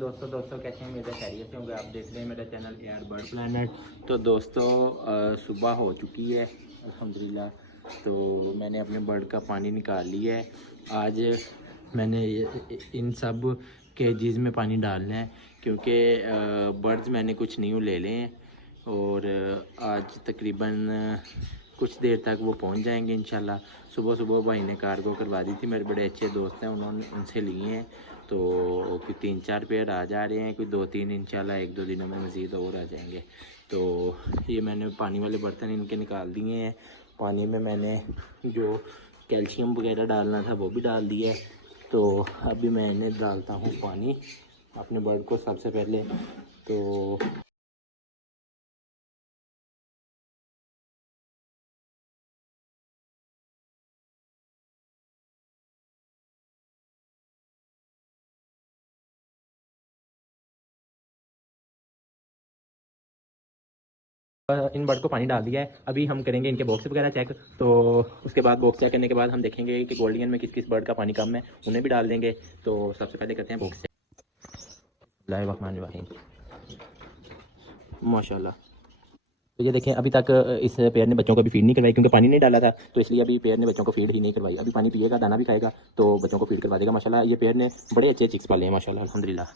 दोस्तों कैसे हैं मेरे खैरियत से होंगे। आप देख रहे हैं मेरा चैनल यार बर्ड प्लानट। तो दोस्तों सुबह हो चुकी है अल्हम्दुलिल्लाह। तो मैंने अपने बर्ड का पानी निकाल लिया है। आज मैंने इन सब केजीज़ में पानी डालना है क्योंकि बर्ड्स मैंने कुछ न्यू ले लिए हैं और आज तकरीबन कुछ देर तक वो पहुंच जाएंगे इंशाल्लाह। सुबह सुबह भाई ने कार्गो करवा दी थी, मेरे बड़े अच्छे दोस्त हैं, उन्होंने उनसे लिए हैं। तो कोई 3-4 पेयर आ जा रहे हैं, कोई 2-3 इंशाल्लाह 1-2 दिनों में मज़ीद और आ जाएंगे। तो ये मैंने पानी वाले बर्तन इनके निकाल दिए हैं। पानी में मैंने जो कैल्शियम वगैरह डालना था वो भी डाल दिया है। तो अभी मैंने डालता हूँ पानी अपने बर्ड को सबसे पहले। तो इन बर्ड को पानी डाल दिया है। अभी हम करेंगे इनके बॉक्स वगैरह चेक। तो उसके बाद बॉक्स चेक करने के बाद हम देखेंगे कि गोल्डियन में किस किस बर्ड का पानी कम है, उन्हें भी डाल देंगे। तो सबसे पहले करते हैं बॉक्स चेक। माशाल्लाह। तो ये देखें, अभी तक इस पेयर ने बच्चों को भी फीड नहीं करवाई क्योंकि पानी नहीं डाला था, तो इसलिए अभी पेयर ने बच्चों को फीड ही नहीं करवाई। अभी पानी पिएगा, दाना भी खाएगा, तो बच्चों को फीड करवा देगा माशाल्लाह। ये पेयर ने बड़े अच्छे चिक्स पाले हैं माशाल्लाह अल्हम्दुलिल्लाह।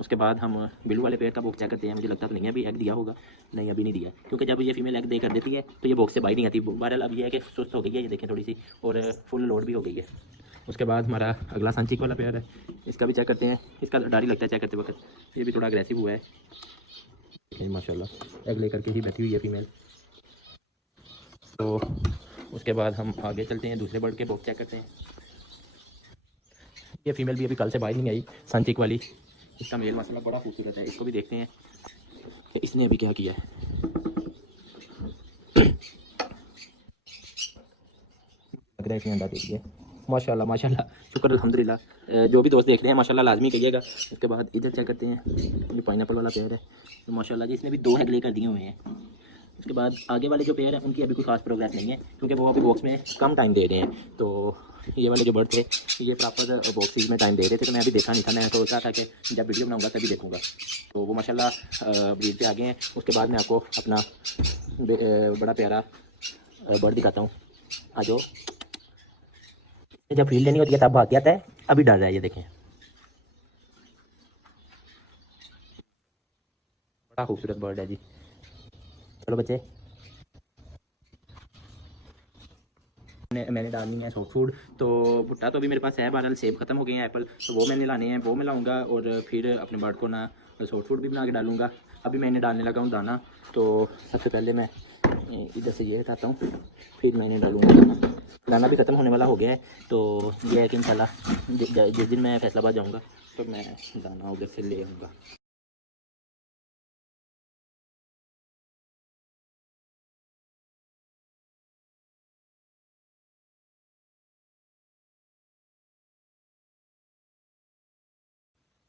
उसके बाद हम बिल्लू वाले पेयर का बॉक्स चेक करते हैं। मुझे लगता तो नहीं है अभी एग दिया होगा, नहीं अभी नहीं दिया, क्योंकि जब ये फीमेल एग दे कर देती है तो ये बॉक्स से बाहर नहीं आती। बहरहाल अब ये है कि सुस्त हो गई है, ये देखें थोड़ी सी, और फुल लोड भी हो गई है। उसके बाद हमारा अगला संचिक वाला पेयर है, इसका भी चेक करते हैं। इसका डर ही लगता है चेक करते वक्त, ये भी थोड़ा अग्रेसिव हुआ है माशाल्लाह। एग लेकर के ही बैठी हुई है फीमेल। तो उसके बाद हम आगे चलते हैं, दूसरे बर्ड के बॉक्स चेक करते हैं। ये फीमेल भी अभी कल से बाहर नहीं आई, संचिक वाली। इसका मेल माशाल्लाह बड़ा खूबसूरत है, इसको भी देखते हैं कि इसने अभी क्या किया है। लग रहा है कि अंडा दे दिया माशाल्लाह माशाल्लाह, शुक्र अल्हम्दुलिल्लाह। जो भी दोस्त देखते हैं माशाल्लाह लाजमी कहिएगा। उसके बाद इधर चेक करते हैं, ये पाइनएप्पल वाला पेयर है। तो माशाल्लाह जी इसने भी 2 एग लेकर दिए हुए हैं। उसके बाद आगे वाले जो पेयर हैं उनकी अभी कोई खास प्रोग्रेस नहीं है क्योंकि वो अभी बॉक्स में कम टाइम दे रहे हैं। तो ये वाले जो बर्ड थे ये प्रॉपर बॉक्सेज में टाइम दे रहे थे, तो मैं अभी देखा नहीं था। मैं सोच रहा था कि जब वीडियो बनाऊंगा तभी देखूंगा। तो वो माशाल्लाह ब्रीड पे आ गए हैं। उसके बाद मैं आपको अपना बड़ा प्यारा बर्ड दिखाता हूँ। आ जाओ। जब फील्ड लेनी होती है तब भाग के आता है, अभी डर रहा है, ये देखें। बड़ा खूबसूरत बर्ड है जी। चलो बच्चे, मैंने डालनी है सॉफ्ट फूड। तो भुट्टा तो अभी मेरे पास है, बहरहाल सेब खत्म हो गए हैं, एप्पल, तो वो मैंने लाने हैं, वो मैं लाऊंगा। और फिर अपने बर्ड को ना सॉफ्ट फूड भी बना के डालूंगा। अभी मैंने डालने लगा हूँ दाना। तो सबसे पहले मैं इधर से ये हटाता हूँ, फिर मैंने डालूंगा दाना। दाना भी ख़त्म होने वाला हो गया है। तो ये है कि इंशाल्लाह जिस दिन मैं फैसलाबाद जाऊँगा तो मैं दाना उधर से ले आऊँगा।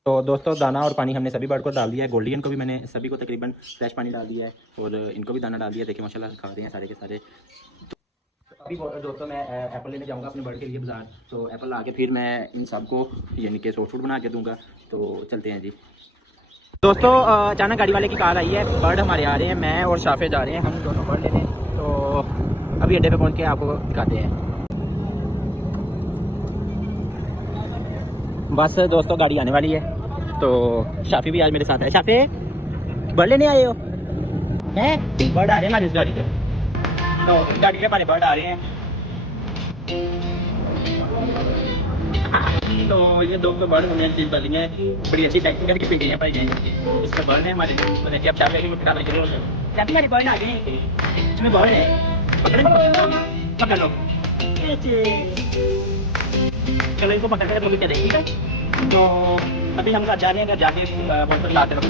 तो दोस्तों दाना और पानी हमने सभी बर्ड को डाल दिया है। गोल्डियन को भी मैंने सभी को तकरीबन फ्रेश पानी डाल दिया है और इनको भी दाना डाल दिया है। देखिए माशाल्लाह खा रहे हैं सारे के सारे। अभी दोस्तों मैं एप्पल लेने जाऊंगा अपने बर्ड के लिए बाज़ार। तो एप्पल आके फिर मैं इन सबको यानी कि सॉफ्ट फूड बना के दूंगा। तो चलते हैं जी दोस्तों। अचानक गाड़ी वाले की कार आई है, बर्ड हमारे आ रहे हैं, मैं और शाफे जा रहे हैं, हम दोनों बर्ड लेने। तो अभी अड्डे पे पहुंच के आपको दिखाते हैं। बस दोस्तों गाड़ी आने वाली है। तो शाफी भी आज मेरे साथ है। शाफे बर्ड लेने आए हो? हैं बर्ड आ रहे हैं हमारी इस गाड़ी पे। तो गाड़ी पे हमारे बर्ड आ रहे हैं। तो ये दो बर्ड होने चीज बनी है, बड़ी अच्छी पैकिंग करके पी गई है भाई। इसमें बर्ड है हमारे, तो देखिए अब शाफी में पिटा लगे जब हमारी बर्ड आ गई, इसमें बर्ड है, पकड़ लो। चलो इनको पकड़ कर क्या देखिएगा। तो अभी हम घर जा रहे हैं, घर जाके बोतल लाते रखो।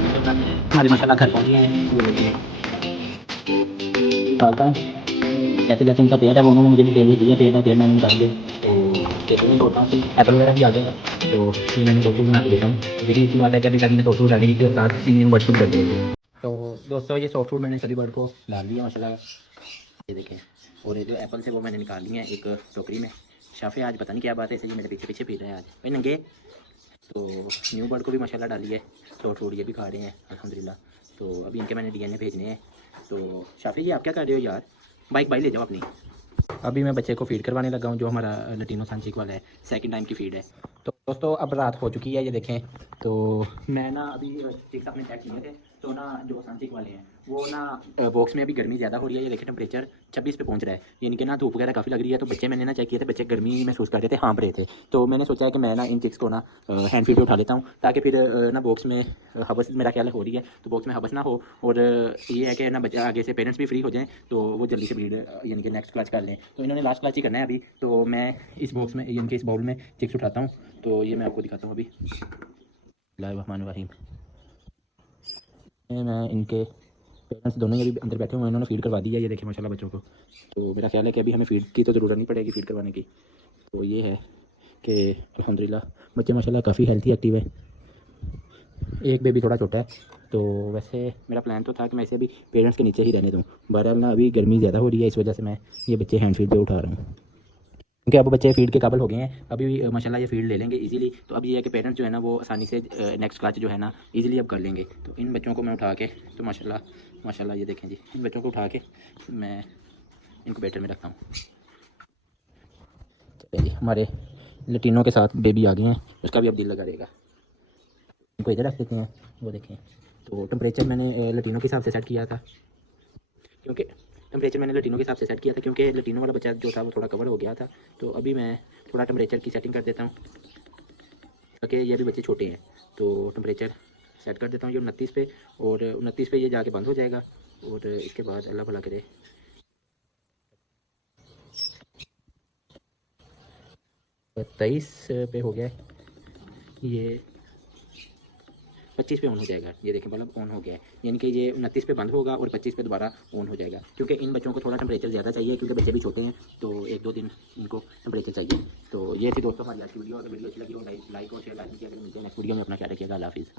हमारी माशाल्लाह घर पहुँच गए हैं। जैसे जैसे इनका पेड़ है वो उन्होंने मुझे भी दे दिए, पेड़ मैंने निकाल दिए। तो एप्पल वगैरह भी आ जाएगा। तो फिर मैंने टोटू बना के देता हूँ, देखिए इसी बात है कि अभी मैंने टोटू डाली के साथ 3 दिन बर्ड फूड कर देंगे। तो दोस्तों ये सॉफ्ट फूड मैंने सभी बर्ड को डाल दिया माशाल्लाह, ये देखें। और ये जो एप्पल थे वो मैंने निकाल लिए हैं एक टोकरी में। शाफे आज पता नहीं क्या बात है, ऐसे ही मेरे पीछे पीछे फिर रहे हैं आज। भाई नंगे तो न्यू बर्ड को भी माशाल्लाह डाली है, तो फ्रूट ये भी खा रहे हैं अल्हम्दुलिल्लाह। तो अभी इनके मैंने डीएनए भेजने हैं। तो शाफी जी आप क्या कर रहे हो यार, बाइक बाइक ले जाओ अपनी। अभी मैं बच्चे को फीड करवाने लगा हूँ, जो हमारा लटीनो सांचिक वाला है, सेकंड टाइम की फीड है। तो दोस्तों अब रात हो चुकी है, ये देखें। तो मैं ना अभी चिक्स अपने चेक किए थे, तो ना जो सांचिक वाले हैं वो ना बॉक्स में अभी गर्मी ज़्यादा हो रही है। ये देखें टेम्परेचर 26 पे पहुंच रहा है, यानी कि ना धूप वगैरह काफ़ी लग रही है। तो बच्चे मैंने ना चेक किए थे, बच्चे गर्मी महसूस कर रहे थे, हाँफ रहे थे। तो मैंने सोचा है कि मैं ना इन चिक्स को ना हैंड फीड पे उठा लेता हूँ, ताकि फिर ना बॉक्स में हवस मेरा ख्याल हो रही है, तो बॉक्स में हवस ना हो। और ये है कि ना बच्चा आगे से पेरेंट्स भी फ्री हो जाएँ, तो वो जल्दी से ब्रीड यानी कि नेक्स्ट क्लच कर लें। तो इन्होंने लास्ट क्लच ही करना है अभी। तो मैं इस बॉक्स में यानी कि इस बाउल में चिक्स उठाता हूँ, तो ये मैं आपको दिखाता हूँ अभी। बिस्मिल्लाहिर्रहमानिर्रहीम। मैं इनके पेरेंट्स दोनों ही अभी अंदर बैठे हुए हैं, इन्होंने फीड करवा दी है, ये देखें माशाल्लाह बच्चों को। तो मेरा ख्याल है कि अभी हमें फीड की तो ज़रूरत नहीं पड़ेगी, फीड करवाने की। तो ये है कि अल्हम्दुलिल्लाह बच्चे माशाल्लाह काफ़ी हेल्थी एक्टिव है। एक बेबी थोड़ा छोटा है, तो वैसे मेरा प्लान तो था कि मैं इसे अभी पेरेंट्स के नीचे ही रहने दूँ। बहरहाल ना अभी गर्मी ज़्यादा हो रही है, इस वजह से मैं ये बच्चे हैंड फीड पे उठा रहा हूँ, क्योंकि अब बच्चे फीड के काबिल हो गए हैं। अभी भी माशाल्लाह ये फीड ले लेंगे इजीली। तो अब ये है कि पेरेंट्स जो है ना वो आसानी से नेक्स्ट क्लास जो है ना इजीली अब कर लेंगे। तो इन बच्चों को मैं उठा के, तो माशाल्लाह माशाल्लाह ये देखें जी, इन बच्चों को उठा के मैं इनक्यूबेटर में रखता हूँ। चलिए जी, हमारे लटीनों के साथ बेबी आ गए हैं, उसका भी अब दिल लगा रहेगा। इनको इधर रख देते हैं। वो देखें, तो टेम्परेचर मैंने लटीनों के हिसाब से सेट किया था, क्योंकि टेम्परेचर मैंने लटीनों के हिसाब से सेट किया था, क्योंकि लटीनों वाला बच्चा जो था वो थोड़ा कवर हो गया था। तो अभी मैं थोड़ा टेम्परेचर की सेटिंग कर देता हूँ, ताकि ये भी बच्चे छोटे हैं। तो टेम्परेचर सेट कर देता हूँ ये 29 पे, और 29 पे ये जाके बंद हो जाएगा। और इसके बाद अल्लाह भला करे, 23 पे हो गया है, ये 25 पे ऑन हो जाएगा। ये देखें बल्ब ऑन हो गया है, यानी कि ये 29 पे बंद होगा और 25 पे दोबारा ऑन हो जाएगा। क्योंकि इन बच्चों को थोड़ा टेम्परेचर ज़्यादा चाहिए, क्योंकि बच्चे भी छोटे हैं, तो 1-2 दिन इनको टेम्परेचर चाहिए। तो ये थी दोस्तों हमारी आज की वीडियो। अगर वीडियो अच्छी लगी हो लाइक और शेयर लाजमी किया। अगर मिलते हैं नेक्स्ट वीडियो में, अपना ख्याल रखिएगा। अल्लाह हाफिज़।